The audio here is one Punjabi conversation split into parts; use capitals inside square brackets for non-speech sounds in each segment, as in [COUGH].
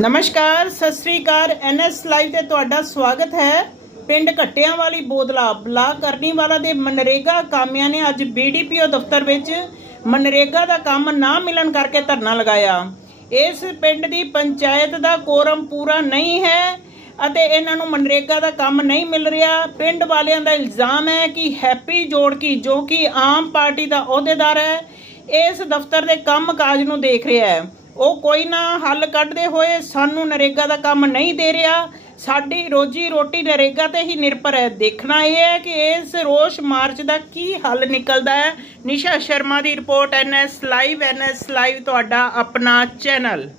ਨਮਸਕਾਰ, ਸਤਿ ਸ੍ਰੀ ਅਕਾਲ। ਐਨਐਸ ਲਾਈਵ ਤੇ ਤੁਹਾਡਾ ਸਵਾਗਤ ਹੈ। ਪਿੰਡ ਘੱਟਿਆਂ ਵਾਲੀ ਬੋਦਲਾ ਬਲਾਕ ਕਰਨੀ ਵਾਲਾ ਦੇ ਮਨਰੇਗਾ ਕਾਮਿਆਂ ਨੇ ਅੱਜ ਬੀਡੀਪੀਓ ਦਫ਼ਤਰ ਵਿੱਚ ਮਨਰੇਗਾ ਦਾ ਕੰਮ ਨਾ ਮਿਲਣ ਕਰਕੇ ਧਰਨਾ ਲਗਾਇਆ। ਇਸ ਪਿੰਡ ਦੀ ਪੰਚਾਇਤ ਦਾ ਕੋਰਮ ਪੂਰਾ ਨਹੀਂ ਹੈ ਅਤੇ ਇਹਨਾਂ ਨੂੰ ਮਨਰੇਗਾ ਦਾ ਕੰਮ ਨਹੀਂ ਮਿਲ ਰਿਹਾ। ਪਿੰਡ ਵਾਲਿਆਂ ਦਾ ਇਲਜ਼ਾਮ ਹੈ ਕਿ ਹੈਪੀ ਜੋੜਕੀ ਜੋ ਕਿ ਆਮ ਪਾਰਟੀ ਦਾ ਅਹੁਦੇਦਾਰ ਹੈ, ਇਸ ਦਫ਼ਤਰ ਦੇ ਕੰਮਕਾਜ ਨੂੰ ਦੇਖ ਰਿਹਾ ਹੈ। ਉਹ ਕੋਈ ਨਾ ਹੱਲ ਕੱਢਦੇ ਹੋਏ ਸਾਨੂੰ ਨਰੇਗਾ ਦਾ ਕੰਮ ਨਹੀਂ ਦੇ ਰਿਹਾ। ਸਾਡੀ ਰੋਜੀ ਰੋਟੀ ਨਰੇਗਾ ਤੇ ਹੀ ਨਿਰਭਰ ਹੈ। ਦੇਖਣਾ ਇਹ ਹੈ ਕਿ ਇਸ ਰੋਸ਼ ਮਾਰਚ ਦਾ ਕੀ ਹੱਲ ਨਿਕਲਦਾ ਹੈ। ਨਿਸ਼ਾ ਸ਼ਰਮਾ ਦੀ report NS live NS live ਤੁਹਾਡਾ ਆਪਣਾ ਚੈਨਲ।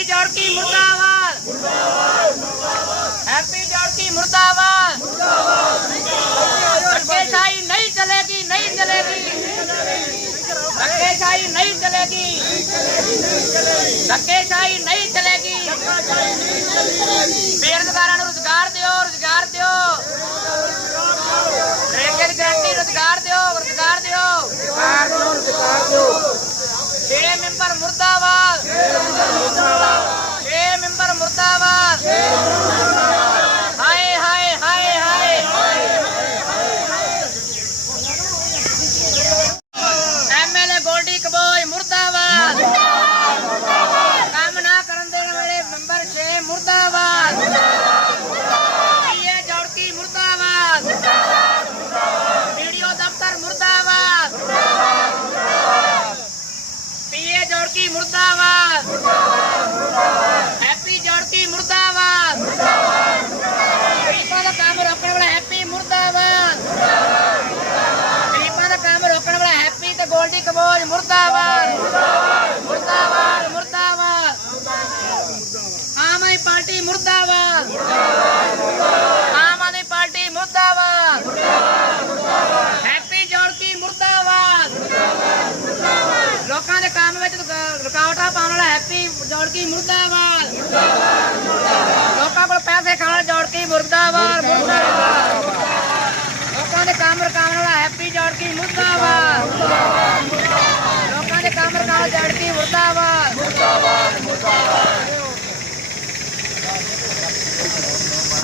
ਹੈਪੀ ਜੌਰਕੀ ਮੁਰਦਾਬਾਦ ਮੁਰਦਾਬਾਦ ਮੁਰਦਾਬਾਦ ਨਹੀਂ ਚਲੇਗੀ ਨਹੀਂ ਬੇਰੁਜ਼ਗਾਰਾਂ ਨੂੰ ਰੁਜ਼ਗਾਰ ਦਿਓ ਰੁਜ਼ਗਾਰ ਦਿਓ ਰੇਗਲ ਗਰੰਟੀ ਰੁਜ਼ਗਾਰ ਦਿਓ ਰੁਜ਼ਗਾਰ ਦਿਓ ਰੁਜ਼ਗਾਰ ਦਿਓ ਰੁਜ਼ਗਾਰ ਦਿਓ ਮੈਂਬਰ ਮੁਰਦਾਬਾਦ 6 ਮੈਂਬਰ ਮੁਰਦਾਬਾਦ 6 ਮੈਂਬਰ ਮੁਰਦਾਬਾਦ 6 ਮੈਂਬਰ ਮੁਰਦਾਬਾਦ की मुर्दाबाद हैप्पी जोड़ की मुर्दाबाद गरीबों का काम रोकने वाला हैप्पी मुर्दाबाद गरीबों का काम रोकने वाला हैप्पी तो गोल्डी कबोल मुर्दाबाद मुर्दाबाद मुर्दाबाद आम पार्टी मुर्दाबाद ਹੈਪੀ ਜੋੜਕੀ ਮੁਰਦਾਬਾਦ। ਲੋਕਾਂ ਕੋਲ ਪੈਸੇ ਖਾਣ ਵਾਲਾ ਜੋੜਕੀ ਮੁਰਦਾਬਾਦ ਮੁਰਦਾਬਾਦ। ਲੋਕਾਂ ਦੇ ਕੰਮ ਰਕਾਉਣ ਵਾਲਾ ਹੈਪੀ ਜੋੜਕੀ ਮੁਰਦਾਬਾਦ। ਲੋਕਾਂ ਦੇ ਕੰਮ ਰਕਾਉਣ ਵਾਲਾ ਜੋੜਕੀ ਮੁਰਦਾਬਾਦ।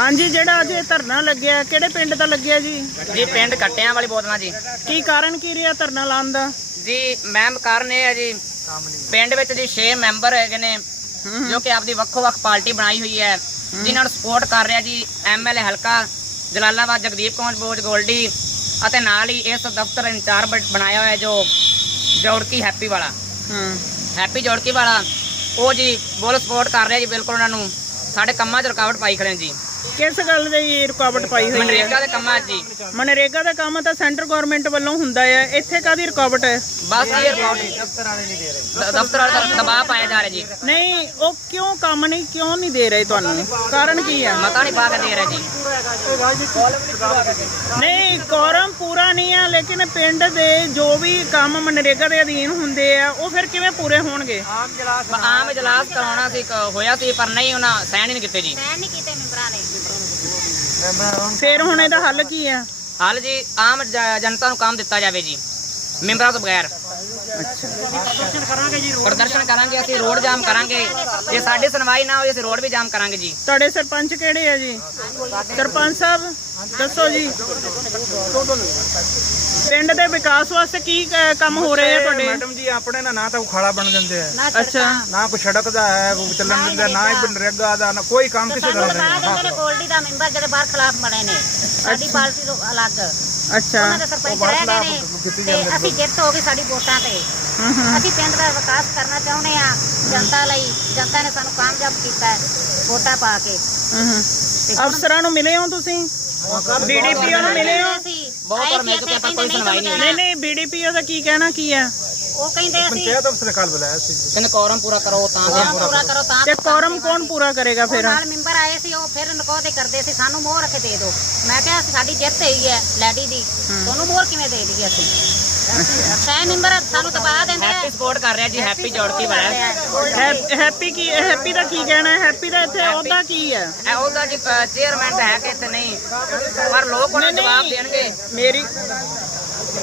ਹਾਂਜੀ ਜਿਹੜਾ ਅੱਜ ਇਹ ਧਰਨਾ ਲੱਗਿਆ ਕਿਹੜੇ ਪਿੰਡ ਦਾ ਲੱਗਿਆ ਜੀ? ਜੀ ਪਿੰਡ ਕੱਟਿਆਂ ਵਾਲੀ ਬੋਤਲਾਂ ਜੀ। ਕੀ ਕਾਰਨ ਕੀ ਰਿਹਾ ਧਰਨਾ ਲਾਉਣ ਦਾ? ਜੀ ਮੈਮ ਕਾਰਨ ਇਹ ਹੈ ਜੀ ਪਿੰਡ ਵਿੱਚ ਜੀ 6 ਮੈਂਬਰ ਹੈਗੇ ਨੇ। ਜੋ ਕਿ ਆਪਦੀ ਵੱਖੋ-ਵੱਖ ਪਾਰਟੀ ਬਣਾਈ ਹੋਈ ਹੈ ਜਿਨ੍ਹਾਂ ਨੂੰ ਸਪੋਰਟ ਕਰ ਰਿਹਾ ਜੀ ਐਮਐਲਏ ਹਲਕਾ ਜਲਾਲਾਬਾਦ ਜਗਦੀਪ ਕੌਰ ਬੋਜ ਗੋਲਡੀ ਅਤੇ ਨਾਲ ਹੀ ਇਸ ਦਫ਼ਤਰ ਇੰਚਾਰਜ ਬਣਾਇਆ ਹੋਇਆ ਜੋ ਜੋੜਕੀ ਹੈਪੀ ਵਾਲਾ। ਹੈਪੀ ਜੋੜਕੀ ਵਾਲਾ ਉਹ ਜੀ ਬੋਲ ਸਪੋਰਟ ਕਰ ਰਿਹਾ ਜੀ ਬਿਲਕੁਲ ਉਹਨਾਂ ਨੂੰ ਸਾਡੇ ਕੰਮਾਂ 'ਚ ਰੁਕਾਵਟ ਪਾਈ ਖੜੇ ਜੀ। ਕਿਸ ਗੱਲ ਦੀ ਰੁਕਾਵਟ ਪਾਈ ਹੋਈ ਹੈ? ਮਨਰੇਗਾ ਦੇ ਕੰਮਾਂ 'ਚ ਜੀ। ਮਨਰੇਗਾ ਦਾ ਕੰਮ ਤਾਂ ਸੈਂਟਰ ਗਵਰਨਮੈਂਟ ਵੱਲੋਂ ਹੁੰਦਾ ਹੈ। ਇੱਥੇ ਕਾਦੀ ਰੁਕਾਵਟ ਹੈ? ਬਸ ਇਹ ਰਿਪੋਰਟ ਦਫ਼ਤਰ ਵਾਲੇ ਨਹੀਂ ਦੇ ਰਹੇ ਦਫ਼ਤਰ ਵਾਲੇ ਦਾ ਦਬਾਅ ਪਾਇਆ ਜਾ ਰਿਹਾ ਜੀ। ਨਹੀਂ ਉਹ ਕਿਉਂ ਕੰਮ ਨਹੀਂ ਕਿਉਂ ਨਹੀਂ ਦੇ ਰਹੇ ਤੁਹਾਨੂੰ? ਕਾਰਨ ਕੀ ਹੈ? ਮਤਾ ਨਹੀਂ ਪਾ ਕੇ ਦੇ ਰਿਹਾ ਜੀ। ਨਹੀਂ ਕੋਰਮ ਪੂਰਾ ਨਹੀਂ ਹੈ ਲੇਕਿਨ ਪਿੰਡ ਦੇ ਜੋ ਵੀ ਕੰਮ ਮਨਰੇਗਾ ਦੇ ਅਧੀਨ ਹੁੰਦੇ ਆ ਉਹ ਫਿਰ ਕਿਵੇਂ ਪੂਰੇ ਹੋਣਗੇ? ਆਮ ਇਜਲਾਸ ਕਰਾਉਣਾ ਸੀ ਕ- ਹੋਇਆ ਸੀ ਪਰ ਨਹੀਂ ਉਹਨਾਂ ਸਾਈਨ ਹੀ ਨਹੀਂ ਕੀਤੇ ਜੀ। ਮੈਂ ਨਹੀਂ ਕੀਤੇ ਮੈਂਬਰਾਂ ਨੇ। ਫਿਰ ਹੁਣ ਇਹਦਾ ਹੱਲ ਕੀ ਹੈ ਹਾਲ ਜੀ ਆਮ ਜ- ਜਨਤਾ ਨੂੰ ਕੰਮ ਦਿੱਤਾ ਜਾਵੇ ਜੀ ਮੈਂਬਰਾਂ ਤੋਂ ਬਗੈਰ। ਪ੍ਰਦਰਸ਼ਨ ਕਰਾਂਗੇ ਅਸੀਂ ਰੋਡ ਜਾਮ ਕਰਾਂਗੇ। ਜੇ ਸਾਡੀ ਸੁਣਵਾਈ ਨਾ ਹੋਈ ਅਸੀਂ ਰੋਡ ਵੀ ਜਾਮ ਕਰਾਂਗੇ ਜੀ। ਤੁਹਾਡੇ ਸਰਪੰਚ ਕਿਹੜੇ ਆ ਜੀ? ਸਰਪੰਚ ਸਾਹਿਬ ਦੱਸੋ ਜੀ। ਪਿੰਡ ਦੇ ਵਿਕਾਸ ਵਾਸਤੇ ਕੀ ਕੰਮ ਹੋ ਰਹੇ ਆ ਤੁਹਾਡੇ? ਮੈਡਮ ਜੀ ਆਪਣੇ ਨਾ ਨਾ ਤਾਂ ਖਾਲਾ ਬਣ ਜਾਂਦੇ ਆ। ਅੱਛਾ। ਨਾ ਕੋਈ ਸੜਕ ਦਾ ਹੈ ਕੋਈ ਚੱਲਣ ਦਿੰਦਾ ਨਾ ਹੀ ਨਰੇਗਾ ਦਾ ਨਾ ਕੋਈ ਕੰਮ ਕਿਸੇ ਦਾ ਸਾਨੂੰ ਨਹੀਂ। ਬਤਾ ਦਿੰਦੇ ਨੇ ਗੋਲਡੀ ਦਾ ਮੈਂਬਰ ਜਿਹੜੇ ਬਾਹਰ ਖਿਲਾਫ ਬਣੇ ਨੇ। ਸਾਡੀ ਪਾਰਟੀ ਤੋਂ ਅਲੱਗ। ਅੱਛਾ। ਉਹਨਾਂ ਦੇ ਸਰਪੰਚ ਰਹਿ ਗਏ ਨੇ ਤੇ ਅਸੀਂ ਜਿੱਤ ਹੋ ਗਈ ਸਾਡੀ ਵੋਟਾਂ ਤੇ। ਅਸੀਂ ਪਿੰਡ ਦਾ ਵਿਕਾਸ ਕਰਨਾ ਚਾਹੁੰਦੇ ਆ ਜਨਤਾ ਲਈ। ਜਨਤਾ ਨੇ ਸਾਨੂੰ ਕਾਮਯਾਬ ਕੀਤਾ ਹੈ ਵੋਟਾਂ ਪਾ ਕੇ। ਹੂੰ ਅਫਸਰਾਂ ਨੂੰ ਮਿਲੇ ਹੋ ਤੁਸੀਂ? ਬੀਡੀਪੀਓ ਨੂੰ ਮਿਲੇ ਹੋ? ਬਹੁਤ ਵਾਰ ਚੁੱਕੇ ਪਰ ਕੋਈ ਸੁਣਵਾਈ ਨਹੀਂ ਨਹੀਂ ਨਹੀਂ ਬੀਡੀਪੀਓ ਦਾ ਕੀ ਕਹਿਣਾ ਕੀ ਹੈ? ਉਹ ਕਹਿੰਦੇ ਅਸੀਂ ਪੰਚਾਇਤ ਅਫਸਰ ਨੇ ਕੱਲ ਬੁਲਾਇਆ ਸੀ। ਕਹਿੰਦੇ ਕੋਰਮ ਪੂਰਾ ਕਰੋ ਤਾਂ ਫਾਰਮ ਪੂਰਾ ਕਰੋ। ਤਾਂ ਤੇ ਕੋਰਮ ਕੌਣ ਪੂਰਾ ਕਰੇਗਾ ਫਿਰ? ਨਾਲ ਮੈਂਬਰ ਆਏ ਸੀ ਉਹ ਫਿਰ ਨਕੋਦੇ ਕਰਦੇ ਸੀ ਸਾਨੂੰ ਮੋਹਰ ਰੱਖ ਦੇ ਦਿਓ। ਮੈਂ ਕਿਹਾ ਸਾਡੀ ਜਿੱਤ ਹੋਈ ਹੈ ਲੈਡੀ ਦੀ। ਤੁਹਾਨੂੰ ਮੋਹਰ ਕਿਵੇਂ ਦੇ ਦਈਏ ਅਸੀਂ? [LAUGHS] ਸੈ ਮੈਂਬਰ ਸਾਨੂੰ ਦਬਾ ਦਿੰਦੇ ਆ। ਸਪੋਰਟ ਕਰ ਰਿਹਾ ਜੀ ਹੈਪੀ ਜੋੜਕੀ ਵਾਲਾ। ਹੈ- ਹੈਪੀ ਕੀ ਹੈਪੀ ਦਾ ਕੀ ਕਹਿਣਾ ਹੈ? ਹੈਪੀ ਦਾ ਇੱਥੇ ਉਹਦਾ ਕੀ ਹੈ? ਇਹ ਉਹਦਾ ਜੀ ਚੇਅਰਮੈਨ ਤਾਂ ਹੈ ਕਿ ਇੱਥੇ ਨਹੀਂ। ਪਰ ਲੋਕ ਉਹਨੂੰ ਜਵਾਬ ਦੇਣਗੇ। ਮੇਰੀ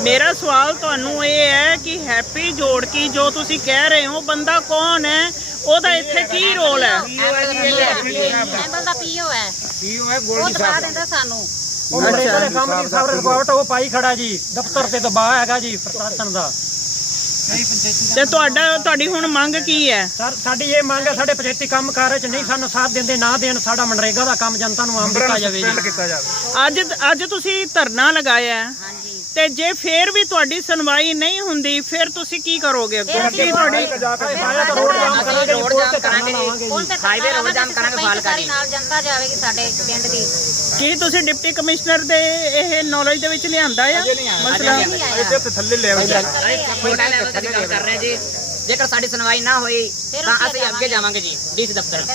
ਮੇਰਾ ਸਵਾਲ ਤੁਹਾਨੂੰ ਇਹ ਹੈ ਕਿ ਹੈਪੀ ਜੋੜਕੀ ਜੋ ਤੁਸੀਂ ਕਹਿ ਰਹੇ ਹੋ ਬੰਦਾ ਕੌਣ ਹੈ? ਉਹਦਾ ਇੱਥੇ ਕੀ ਰੋਲ ਹੈ? ਮੈਂਬਰ ਦਾ ਪੀਓ ਹੈ ਪੀਓ ਹੈ ਉਹ ਦਬਾ ਦਿੰਦਾ ਸਾਨੂੰ। ਨਰੇਗਾ ਦੇ ਕੰਮ ਦੀ ਸਭ ਰੁਕਾਵਟ ਉਹ ਪਾਈ ਖੜਾ ਜੀ ਦਫ਼ਤਰ ਤੇ ਦਬਾਅ ਹੈਗਾ ਜੀ ਪ੍ਰਸ਼ਾਸਨ ਦਾ। ਤੇ ਤੁਹਾਡਾ ਤੁਹਾਡੀ ਹੁਣ ਮੰਗ ਕੀ ਹੈ? ਸਰ ਸਾਡੀ ਇਹ ਮੰਗ ਹੈ ਸਾਡੇ ਪੰਚਾਇਤੀ ਕੰਮ ਕਾਰ ਚ ਨਹੀਂ ਸਾਨੂੰ ਸਾਥ ਦਿੰਦੇ ਨਾ ਦੇਣ ਸਾਡਾ ਮਨਰੇਗਾ ਦਾ ਕੰਮ ਜਨਤਾ ਨੂੰ ਆਮ ਦਿੱਤਾ ਜਾਵੇ ਜੀ। ਕੀਤਾ ਜਾਵੇ। ਅੱਜ ਅੱਜ ਤੁਸੀਂ ਧਰਨਾ ਲਗਾਇਆ ਹੈ। ਹਾਂਜੀ। ਤੇ ਜੇ ਫੇਰ ਵੀ ਤੁਹਾਡੀ ਸੁਣਵਾਈ ਨਹੀਂ ਹੁੰਦੀ ਫਿਰ ਤੁਸੀਂ ਕੀ ਕਰੋਗੇ? ਅੱਗੇ ਕੀ ਤੁਹਾਡੀ ਸਾਇਆ ਤਾਂ ਰੋਡ ਜਾਮ ਕਰਾਂਗੇ ਰੋਡ ਜਾਮ ਕਰਾਂਗੇ ਜੀ। ਹੁਣ ਤੇ ਹਾਈਵੇ ਰੋਡ ਜਾਮ ਕਰਾਂਗੇ ਸਰਪੰਚ ਫਾਲਕਾ ਸਾਰੀ ਜੀ ਨਾਲ ਜਨਤਾ ਜਾਵੇਗੀ ਸਾਡੇ ਪਿੰਡ ਦੀ। ਕੀ ਤੁਸੀਂ ਡਿਪਟੀ ਕਮਿਸ਼ਨਰ ਦੇ ਇਹ ਨੌਲੇਜ ਦੇ ਵਿੱਚ ਲਿਆਂਦਾ ਆ? ਮਸਲਾ? ਇੱਥੇ ਥੱਲੇ ਲੈ ਆਓ ਛੋਟਾ ਲੈਵਲ ਤੇ ਗੱਲ ਕਰ ਰਹੇ ਜੀ। ਜੇਕਰ ਸਾਡੀ ਸੁਣਵਾਈ ਨਾ ਹੋਈ ਤਾਂ ਅਸੀਂ ਅੱਗੇ ਜਾਵਾਂਗੇ। ਜੀ ਡੀਸੀ ਦਫ਼ਤਰ।